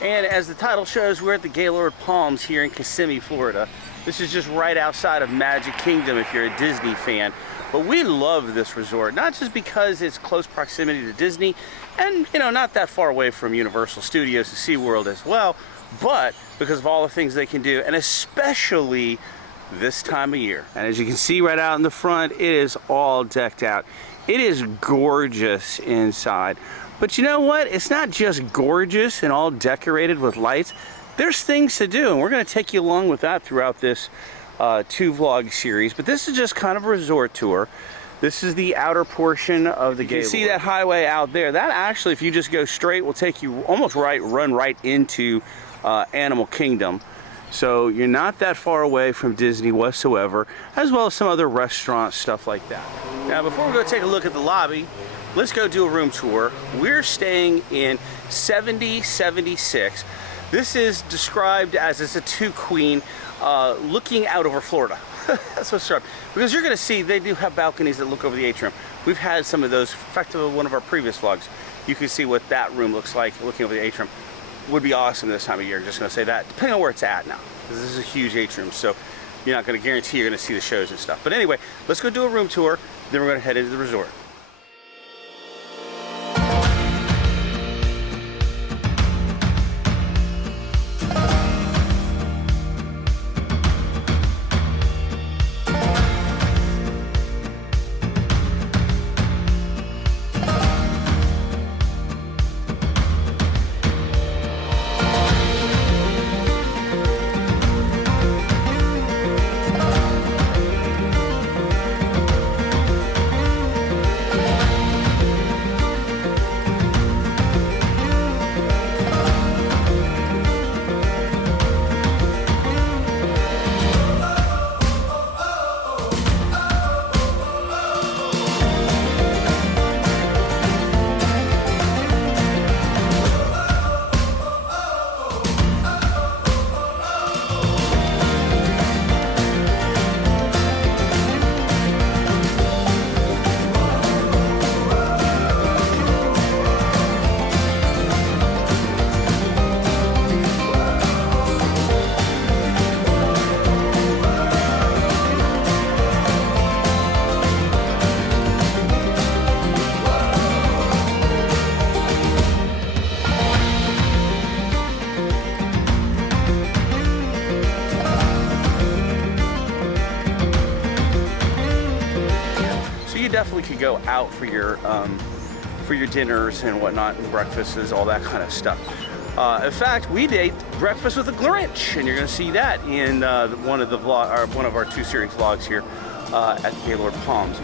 And as the title shows, we're at the Gaylord Palms here in Kissimmee, Florida. This is just right outside of Magic Kingdom if you're a Disney fan. But we love this resort, not just because it's close proximity to Disney and, you know, not that far away from Universal Studios and SeaWorld as well, but because of all the things they can do, and especially this time of year. And as you can see right out in the front, it is all decked out. It is gorgeous inside. But you know what? It's not just gorgeous and all decorated with lights. There's things to do, and we're going to take you along with that throughout this 2-vlog series. But this is just kind of a resort tour. This is the outer portion of the Gaylord. You see that highway out there? That actually, if you just go straight, will take you almost run right into Animal Kingdom. So you're not that far away from Disney whatsoever, as well as some other restaurants, stuff like that. Now, before we go take a look at the lobby, let's go do a room tour. We're staying in 7076. This is described as it's a 2-queen looking out over Florida. That's what's up. Because you're going to see they do have balconies that look over the atrium. We've had some of those. In fact, one of our previous vlogs, you can see what that room looks like looking over the atrium. Would be awesome this time of year. Just going to say that, depending on where it's at now. This is a huge atrium, so you're not going to guarantee you're going to see the shows and stuff. But anyway, let's go do a room tour. Then we're going to head into the resort. Definitely could go out for your dinners and whatnot, and breakfasts, all that kind of stuff. In fact, we did breakfast with the Grinch, and you're going to see that in one of our 2-series vlogs here at the Gaylord Palms.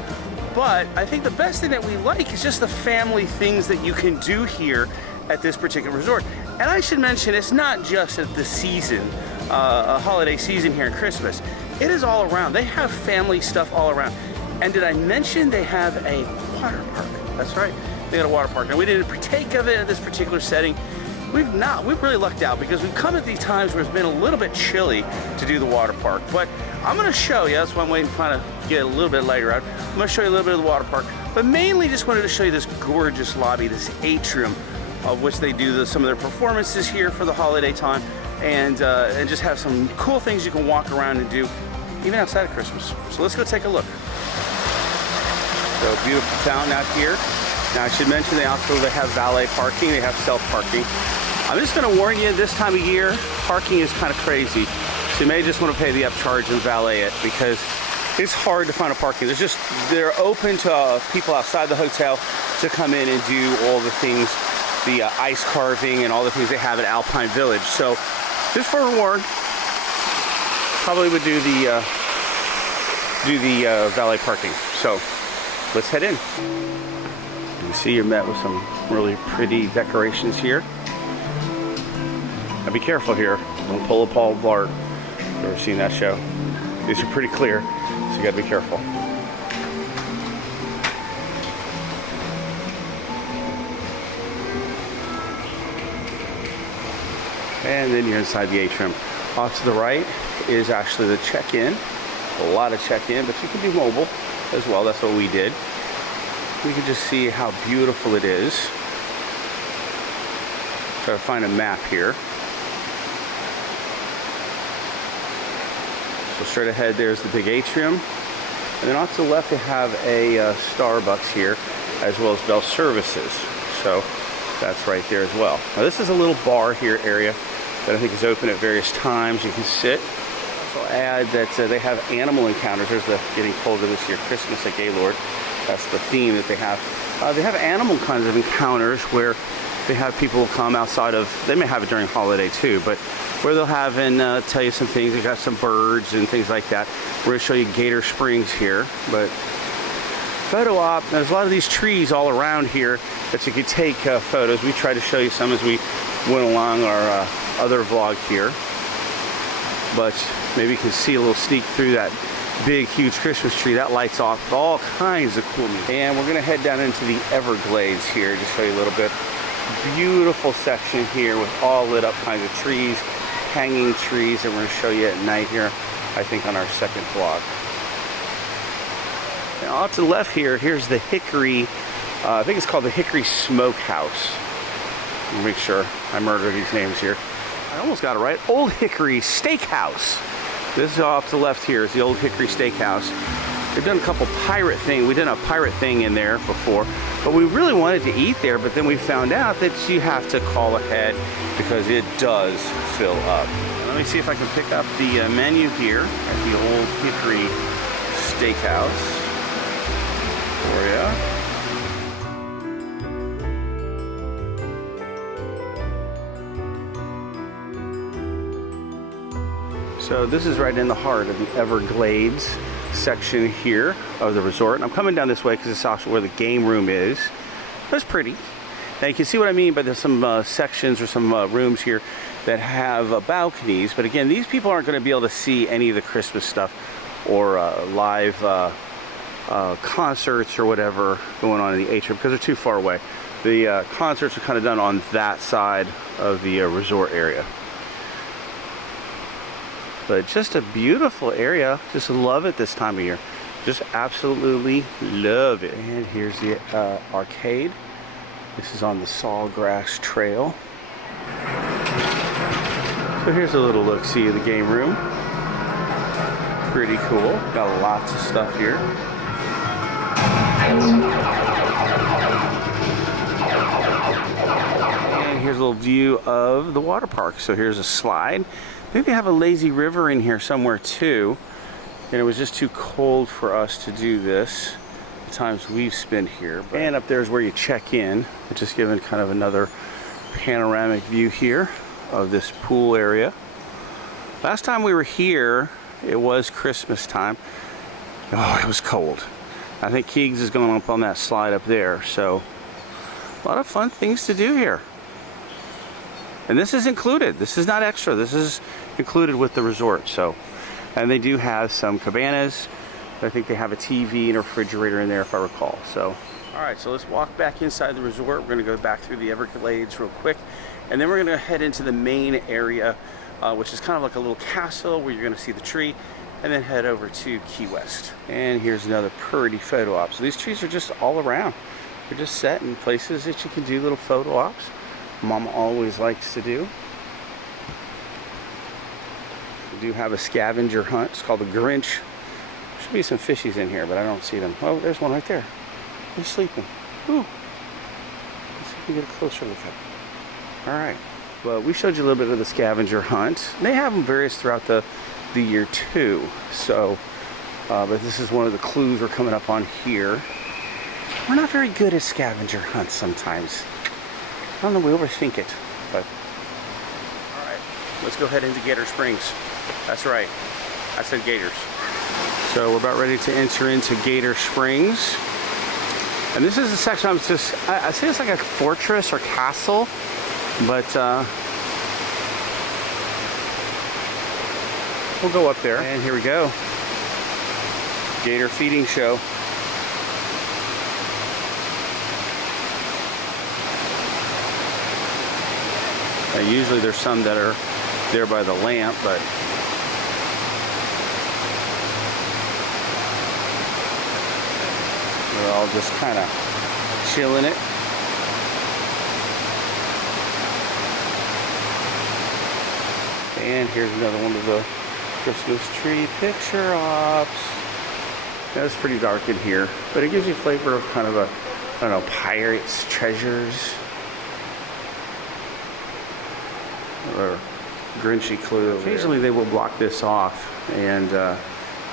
But I think the best thing that we like is just the family things that you can do here at this particular resort. And I should mention, it's not just at the season, a holiday season here in Christmas. It is all around. They have family stuff all around. And did I mention they have a water park? That's right, they got a water park. Now, we didn't partake of it in this particular setting. We've really lucked out because we've come at these times where it's been a little bit chilly to do the water park. But I'm gonna show you, that's why I'm waiting to kind of get a little bit lighter out. I'm gonna show you a little bit of the water park, but mainly just wanted to show you this gorgeous lobby, this atrium, of which they do some of their performances here for the holiday time, and just have some cool things you can walk around and do, even outside of Christmas. So let's go take a look. So beautiful town out here. Now I should mention they have valet parking, they have self-parking. I'm just going to warn you, this time of year, parking is kind of crazy. So you may just want to pay the upcharge and valet it because it's hard to find a parking. They're open to people outside the hotel to come in and do all the things, the ice carving and all the things they have at Alpine Village. So just forewarned, probably would do the valet parking. So let's head in. You see you're met with some really pretty decorations here. Now be careful here. Don't pull a Paul Blart. You've ever seen that show? These are pretty clear, so you gotta be careful. And then you're inside the atrium. Off to the right is actually the check-in. A lot of check-in, but you can do mobile as well. That's what we did. You can just see how beautiful it is. Try to find a map here. So straight ahead, there's the big atrium. And then off to the left, they have a Starbucks here, as well as Bell Services. So that's right there as well. Now this is a little bar here area that I think is open at various times. You can sit. I'll add that they have animal encounters. There's the getting colder this year, Christmas at Gaylord. That's the theme that they have. They have animal kinds of encounters where they have people come outside of, they may have it during holiday too, but where they'll have and tell you some things. They got some birds and things like that. We're going to show you Gator Springs here, but photo op, there's a lot of these trees all around here that you could take photos. We tried to show you some as we went along our other vlog here, but maybe you can see a little sneak through that big, huge Christmas tree. That lights off all kinds of cool music. And we're going to head down into the Everglades here to show you a little bit. Beautiful section here with all lit up kinds of trees, hanging trees, and we're going to show you at night here, I think on our second vlog. Now off to the left here, here's the Hickory, I think it's called the Hickory Smokehouse. Let me make sure I murder these names here. I almost got it right. Old Hickory Steakhouse. This is off to the left here is the Old Hickory Steakhouse. They've done a couple pirate thing. We did a pirate thing in there before, but we really wanted to eat there, but then we found out that you have to call ahead because it does fill up. Now, let me see if I can pick up the menu here at the Old Hickory Steakhouse for you. So this is right in the heart of the Everglades section here of the resort. And I'm coming down this way because it's also where the game room is. That's pretty. Now you can see what I mean by there's some sections or some rooms here that have balconies. But again, these people aren't going to be able to see any of the Christmas stuff or live concerts or whatever going on in the atrium because they're too far away. The concerts are kind of done on that side of the resort area. But just a beautiful area. Just love it this time of year. Just absolutely love it. And here's the arcade. This is on the Sawgrass Trail. So here's a little look-see of the game room. Pretty cool. Got lots of stuff here. And here's a little view of the water park. So here's a slide. Maybe they have a lazy river in here somewhere too. And it was just too cold for us to do this the times we've spent here. And up there is where you check in. It's just giving kind of another panoramic view here of this pool area. Last time we were here, it was Christmas time. Oh, it was cold. I think Keegs is going up on that slide up there. So a lot of fun things to do here. And this is included. This is not extra. This is included with the resort. So, and they do have some cabanas. I think they have a TV and a refrigerator in there if I recall. So, all right, so let's walk back inside the resort. We're going to go back through the Everglades real quick. And then we're going to head into the main area, which is kind of like a little castle where you're going to see the tree. And then head over to Key West. And here's another pretty photo op. So these trees are just all around. They're just set in places that you can do little photo ops. Mama always likes to do. We do have a scavenger hunt. It's called the Grinch. There should be some fishies in here, but I don't see them. Oh, there's one right there. He's sleeping. Ooh. Let's see if we can get a closer look at him. All right. Well, we showed you a little bit of the scavenger hunt. They have them various throughout the year too. So, but this is one of the clues we're coming up on here. We're not very good at scavenger hunts sometimes. I don't know, we overthink it, but all right, let's go head into Gator Springs. That's right, I said Gators. So we're about ready to enter into Gator Springs. And this is the section I say it's like a fortress or castle, but we'll go up there. And here we go. Gator feeding show. Usually there's some that are there by the lamp, but we're all just kind of chilling it. And here's another one of the Christmas tree picture ops. Now, it's pretty dark in here, but it gives you a flavor of kind of a, I don't know, pirates, treasures, or Grinchy clue. Occasionally they will block this off, and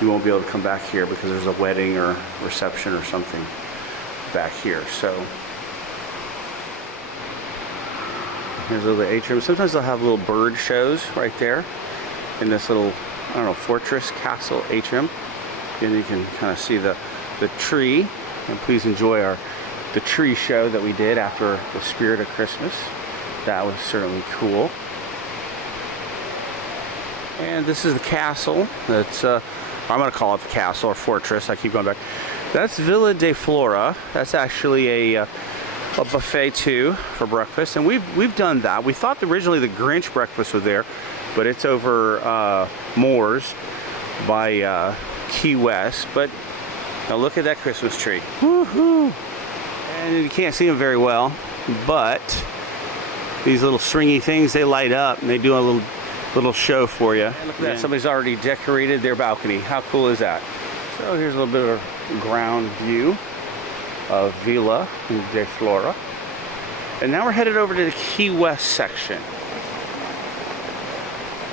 you won't be able to come back here because there's a wedding or reception or something back here. So here's a little atrium. Sometimes they'll have little bird shows right there in this little, I don't know, fortress, castle, atrium. And you can kind of see the tree. And please enjoy the tree show that we did after the Spirit of Christmas. That was certainly cool. And this is the castle. That's I'm going to call it the castle or fortress. I keep going back. That's Villa de Flora. That's actually a buffet too for breakfast, and we've done that. We thought originally the Grinch breakfast was there, but it's over Moores by Key West. But now look at that Christmas tree. Woohoo! And you can't see them very well, but these little stringy things, they light up and they do a little show for you. And look at that, somebody's already decorated their balcony. How cool is that? So here's a little bit of a ground view of Villa de Flora. And now we're headed over to the Key West section.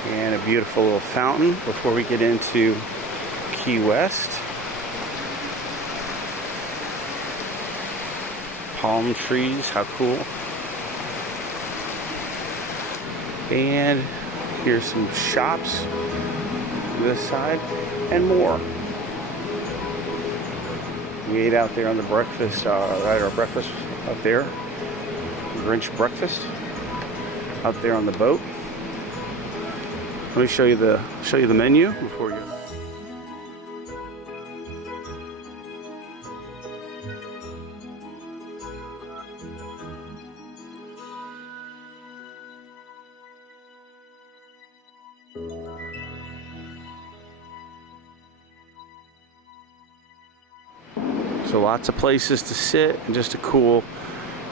And a beautiful little fountain before we get into Key West. Palm trees, how cool. And here's some shops this side and more. We ate out there on the breakfast, right, our breakfast up there. Grinch breakfast out there on the boat. Let me show you the menu before you. So lots of places to sit and just a cool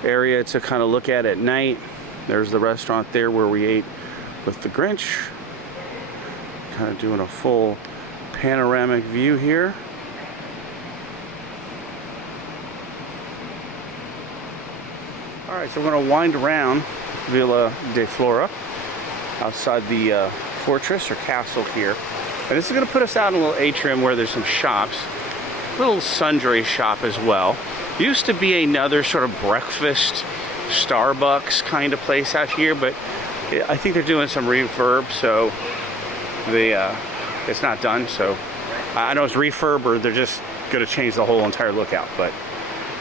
area to kind of look at night. There's the restaurant there where we ate with the Grinch. Kind of doing a full panoramic view here. Alright, so we're going to wind around Villa de Flora outside the fortress or castle here. And this is going to put us out in a little atrium where there's some shops. Little sundry shop as well. Used to be another sort of breakfast Starbucks kind of place out here, but I think they're doing some refurb, so it's not done. So I know it's refurb or they're just going to change the whole entire lookout. But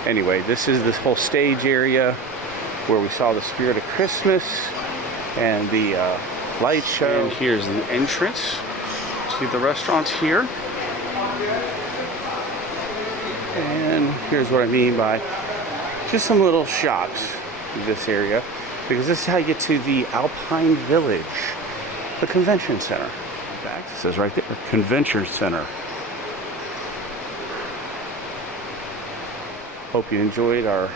anyway, this is this whole stage area where we saw the Spirit of Christmas and the light show. And here's the entrance to the restaurants here. And here's what I mean by just some little shops in this area, because this is how you get to the Alpine Village, the convention center. In fact, it says right there, Convention Center. Hope you enjoyed our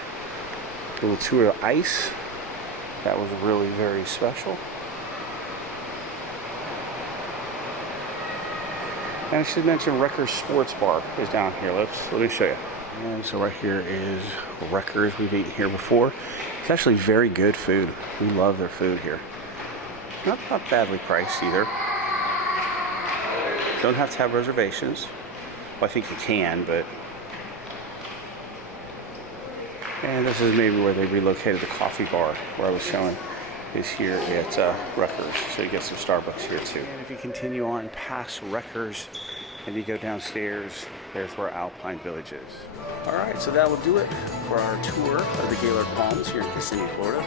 little tour of ice. That was really very special. And I should mention Wrecker's Sports Bar is down here. Let me show you. And so right here is Wrecker's. We've eaten here before. It's actually very good food. We love their food here. Not badly priced either. Don't have to have reservations. Well, I think you can, but. And this is maybe where they relocated the coffee bar where I was showing. Is here at Wrecker's, so you get some Starbucks here too. And if you continue on past Wrecker's and you go downstairs, there's where Alpine Village is. Alright, so that will do it for our tour of the Gaylord Palms here in Kissimmee, Florida.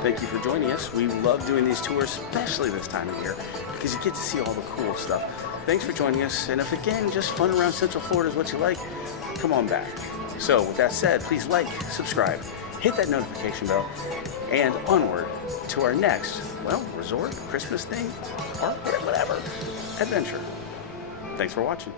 Thank you for joining us. We love doing these tours, especially this time of year, because you get to see all the cool stuff. Thanks for joining us, and if again, just fun around Central Florida is what you like, come on back. So with that said, please like, subscribe, hit that notification bell, and onward to our next, well, resort, Christmas thing, or whatever, adventure. Thanks for watching.